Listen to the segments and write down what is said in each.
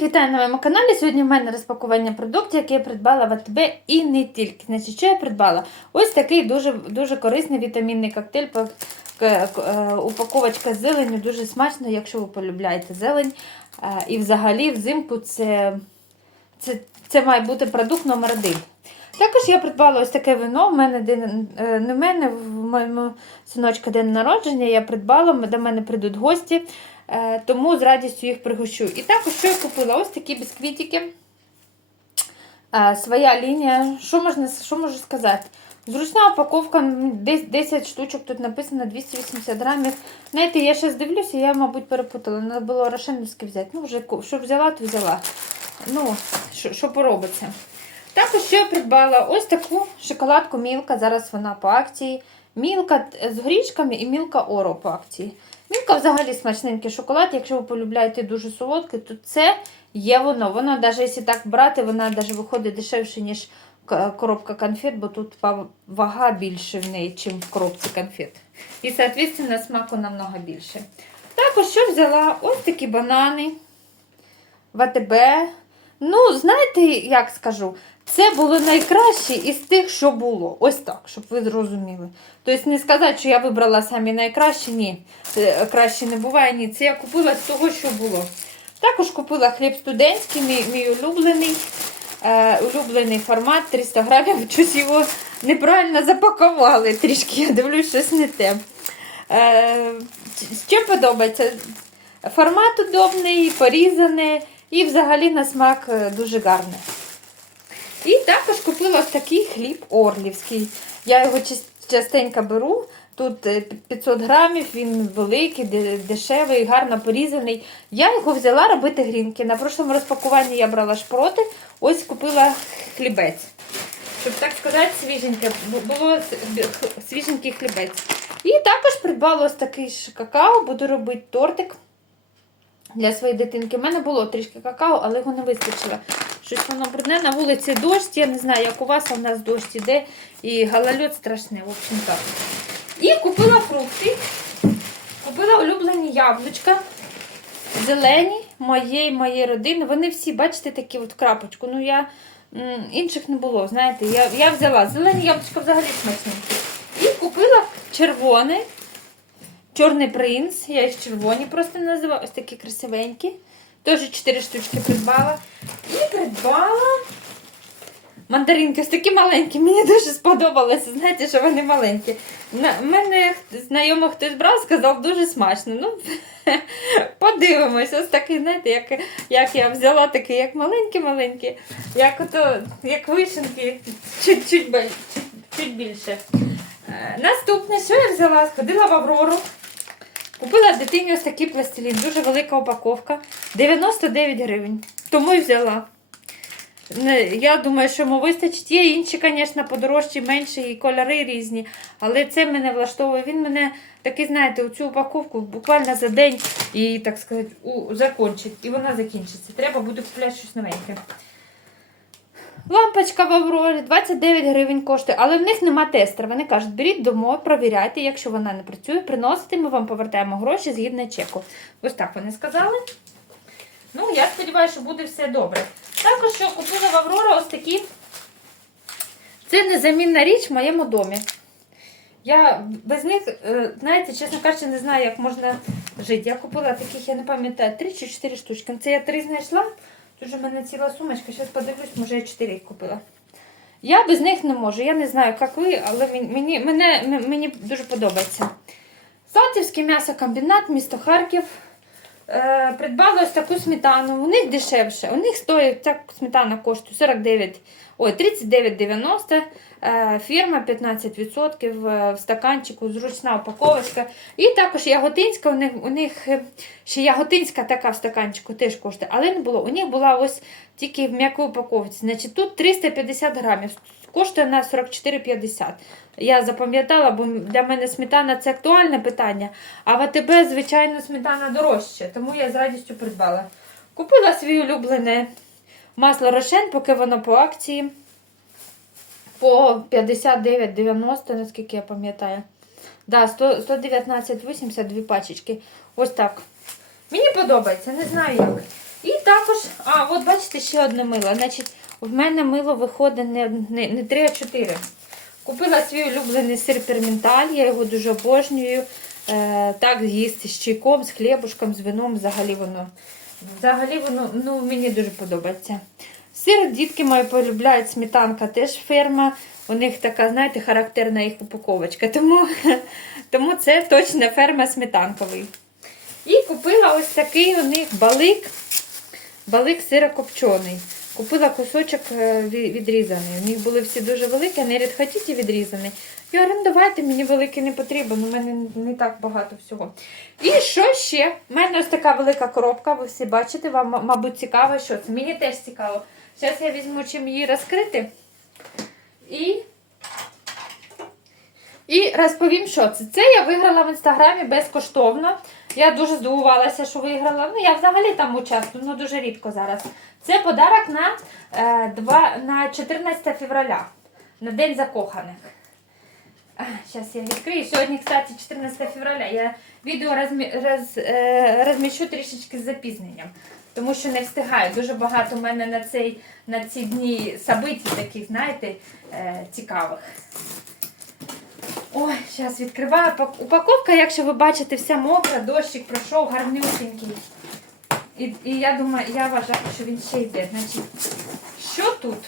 Всіх вітаю на моєму каналі. Сьогодні в мене розпакування продуктів, які я придбала в АТБ і не тільки. Значить, що я придбала? Ось такий дуже, дуже корисний вітамінний коктейль. Е, Упаковочка з зеленню дуже смачно, якщо ви полюбляєте зелень. Е, І взагалі взимку це, це, це має бути продукт номер один. Також я придбала ось таке вино. В мене день, е, не в мене, в моєму синочка день народження. Я придбала, до мене прийдуть гості, тому з радістю їх пригощу. І також що я купила? Ось такі бісквітики. Е, Своя лінія. Що можна що можу сказати? Зручна упаковка, десь 10 штучок, тут написано 280 грамів. Знаєте, я зараз дивлюся, я, мабуть, перепутала. Треба було рошенівське взяти. Ну, вже що взяла, то взяла. Ну, що, що поробиться. Також ще я придбала ось таку шоколадку Мілка. Зараз вона по акції. Мілка з горішками і Мілка Оро по акції. Мілка взагалі смачненький шоколад. Якщо ви полюбляєте дуже солодкий, то це є воно. Воно, навіть якщо так брати, вона навіть виходить дешевше, ніж коробка конфет, бо тут вага більше в неї, ніж в коробці конфет. І, соответственно, смаку намного більше. Також що взяла ось такі банани в АТБ. Ну, знаєте, як скажу, це було найкраще із тих, що було. Ось так, щоб ви зрозуміли. Тобто не сказати, що я вибрала самі найкращі, ні. Краще не буває, ні. Це я купила з того, що було. Також купила хліб студентський, мій, мій улюблений. Е, улюблений формат 300 грамів. Щось його неправильно запакували. Трішки я дивлюсь, щось не те. Е, що подобається? Формат удобний, порізаний і взагалі на смак е, дуже гарний. І також купила такий хліб орлівський. Я його частенько беру. Тут е, 500 грамів, він великий, дешевий, гарно порізаний. Я його взяла робити грінки. На прошлому розпакуванні я брала шпроти, ось купила хлібець. Щоб так сказати, свіженьке, було свіженький хлібець. І також придбала ось такий ж какао, буду робити тортик для своєї дитинки. У мене було трішки какао, але його не вистачило. Щось воно брудне, на вулиці дощ, я не знаю, як у вас, а в нас дощ іде, і голольот страшний, в общем так. І купила фрукти, купила улюблені яблучка, зелені моєї, моєї родини. Вони всі, бачите, такі от крапочку. Ну, я інших не було, знаєте, я, я взяла зелені яблучка взагалі смачненькі. І купила червоне, чорний принц, я їх червоні просто називаю, ось такі красивенькі. Теж 4 штучки придбала. І придбала мандаринки, ось такі маленькі. Мені дуже сподобалося. Знаєте, що вони маленькі. На мене знайомий хтось брав, сказав, дуже смачно. Ну, подивимось, ось такий, знаєте, як, як я взяла такий, як маленькі-маленькі, як ото, як вишенки, чуть-чуть бі- чуть, чуть більше. Е, Наступне, що я взяла? Сходила в Аврору. Купила дитині ось такий пластилін, дуже велика упаковка. 99 гривень. Тому і взяла. Я думаю, що йому вистачить. Є інші, звісно, подорожчі, менші, і кольори різні. Але це мене влаштовує. Він мене такий, знаєте, цю упаковку буквально за день і, так сказати, у, закончить. І вона закінчиться. Треба буде купляти щось новеньке. Лампочка в Аврорі 29 гривень коштує, але в них нема тестера. Вони кажуть, беріть домой, провіряйте, якщо вона не працює, приносите, ми вам повертаємо гроші згідно чеку. Ось так вони сказали. Ну, я сподіваюся, що буде все добре. Також що купила в Аврора ось такі. Це незамінна річ в моєму домі. Я без них, е, знаєте, чесно кажучи, не знаю, як можна жити. Я купила таких, я не пам'ятаю, 3 чи 4 штучки. Це я 3 знайшла. Тут же в мене ціла сумочка. Зараз подивлюсь, може я 4 їх купила. Я без них не можу. Я не знаю, як ви, але мені, мене, мені дуже подобається. Салтівський м'ясокомбінат, місто Харків. Е, придбала ось таку сметану. У них дешевше. У них стоїть ця сметана коштує 49, ой, 39,90. Е, фірма 15% е, в стаканчику, зручна упаковочка. І також яготинська, у них, у них е, ще яготинська така в стаканчику теж коштує, але не було. У них була ось тільки в м'якій упаковці. Значить, тут 350 грамів. Коштує на 44,50. Я запам'ятала, бо для мене сметана це актуальне питання. А в АТБ, звичайно, сметана дорожча, тому я з радістю придбала. Купила своє улюблене масло Рошен, поки воно по акції. По 59,90, наскільки я пам'ятаю. Да, 100 119,80 дві пачечки. Ось так. Мені подобається, не знаю як. І також, а, от бачите, ще одне мило. Значить, в мене мило виходить не, не, не 3, а 4. Купила свій улюблений сир перменталь, я його дуже обожнюю. Е, так їсти з чайком, з хлібушком, з вином. Взагалі воно, взагалі воно ну, мені дуже подобається. Сир дітки мої полюбляють, сметанка теж ферма. У них така, знаєте, характерна їх упаковочка. Тому, тому це точно ферма сметанковий. І купила ось такий у них балик, балик сира копчений. Купила кусочок е, відрізаний. У них були всі дуже великі, а не хотіті відрізаний. Я говорю, ну мені великий не потрібен, у мене не так багато всього. І що ще? У мене ось така велика коробка, ви всі бачите, вам, мабуть, цікаво, що це. Мені теж цікаво. Зараз я візьму чим її розкрити. І і розповім, що це. Це я виграла в інстаграмі безкоштовно. Я дуже здивувалася, що виграла. Ну, я взагалі там участвую, ну дуже рідко зараз. Це подарок на, е, на 14 февраля, на День закоханих. Зараз я відкрию. Сьогодні, кстати, 14 февраля. Я відео розмі, роз, е, розміщу трішечки з запізненням, тому що не встигаю. Дуже багато в мене на, цей, на ці дні событій таких, знаєте, е, цікавих. Ой, зараз відкриваю. Упаковка, якщо ви бачите, вся мокра, дощик пройшов, гарнюсінький. І, і я думаю, я вважаю, що він ще йде. Значить, що тут?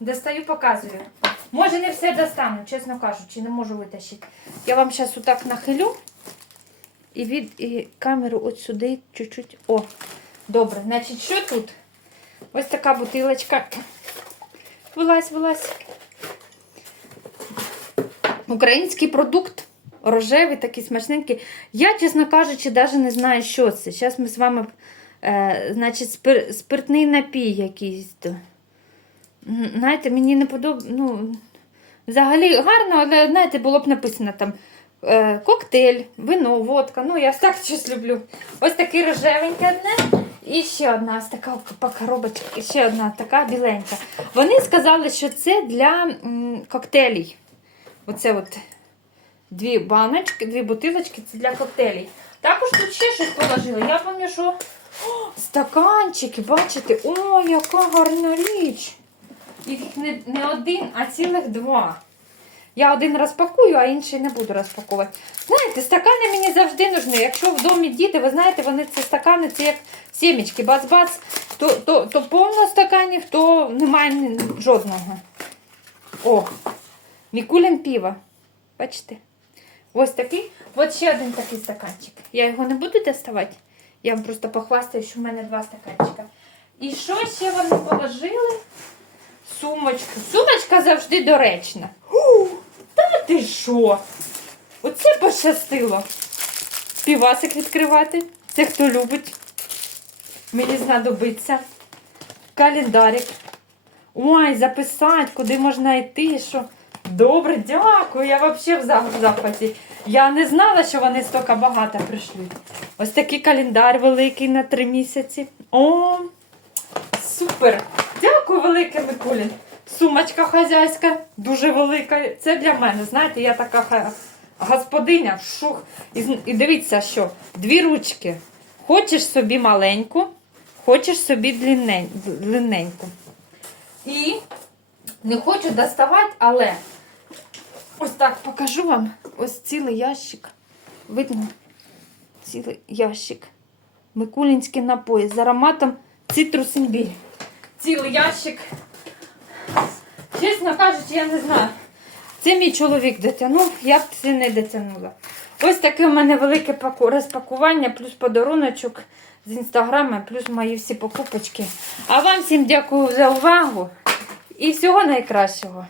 Достаю, показую. Може, не все достану, чесно кажучи, не можу витащити. Я вам зараз отак нахилю і від і камеру от сюди чуть-чуть. О, добре. Значить, що тут? Ось така бутилочка. Вилазь, вилазь. Український продукт. Рожевий, такий смачненький. Я, чесно кажучи, навіть не знаю, що це. Зараз ми з вами, е, значить, спир, спиртний напій якийсь. Знаєте, мені не подобається. Ну, взагалі гарно, але знаєте, було б написано там е, коктейль, вино, водка. Ну, я так щось люблю. Ось такий рожевенький одне. І ще одна ось така коробочка, ще одна така біленька. Вони сказали, що це для коктейлів. Оце от дві баночки, дві бутилочки це для коктейлів. Також тут ще щось положили. Я пам'ятаю, що О, стаканчики, бачите? О, яка гарна річ. Їх не, не один, а цілих два. Я один розпакую, а інший не буду розпакувати. Знаєте, стакани мені завжди нужні. Якщо в домі діти, ви знаєте, вони ці стакани, це як сімечки, бац-бац, то, то, то повно стаканів, то немає жодного. О, Мікулін піва. Бачите? Ось такий. От ще один такий стаканчик. Я його не буду доставати. Я вам просто похвастаю, що в мене два стаканчика. І що ще вони положили? Сумочку. Сумочка завжди доречна. Та ти що? Оце пощастило. Півасик відкривати. Це хто любить. Мені знадобиться. Календарик. Ой, записати, куди можна йти, що. Добре, дякую. Я взагалі в зах- захваті. Я не знала, що вони стільки багато прийшли. Ось такий календар великий на три місяці. О, супер! Дякую, велике Микулін. Сумочка хазяйська, дуже велика. Це для мене. Знаєте, я така господиня. Шух. І, дивіться, що дві ручки. Хочеш собі маленьку, хочеш собі длиннень- длинненьку. І не хочу доставати, але ось так покажу вам. Ось цілий ящик. Видно? Цілий ящик. Микулінський напої з ароматом цитрус. Цілий ящик. Чесно кажучи, я не знаю. Це мій чоловік дотягнув, я б це не дотягнула. Ось таке у мене велике розпакування, плюс подаруночок з інстаграма, плюс мої всі покупочки. А вам всім дякую за увагу і всього найкращого.